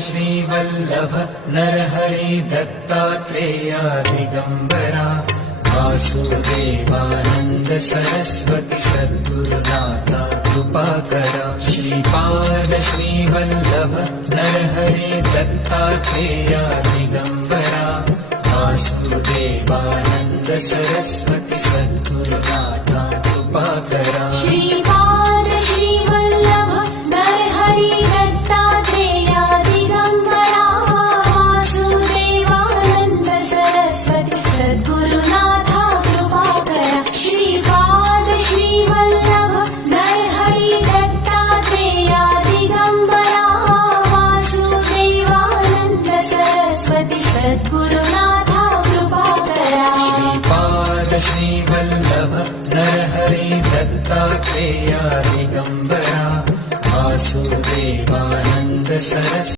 Shrivallabh Narhari Dattatreya Digambara Vasudevanand Saraswati सद्गुरुनाथा कृपाकरा। Shripad Shrivallabh Narhari Dattatreya Digambara Vasudevanand Saraswati सद्गुरुनाथा कृपाकरा। Shripad Shrivallabh Narhari Dattatreya Digambara Vasudevanand Saraswati सद्गुरुनाथा कृपाकरा। Shripad Shrivallabh Narhari Dattatreya Digambara Vasudevanand Saraswati सद्गुरुनाथा कृपाकरा। Shripad Shrivallabh Narhari Dattatreya Digambara Vasudevanand Saraswati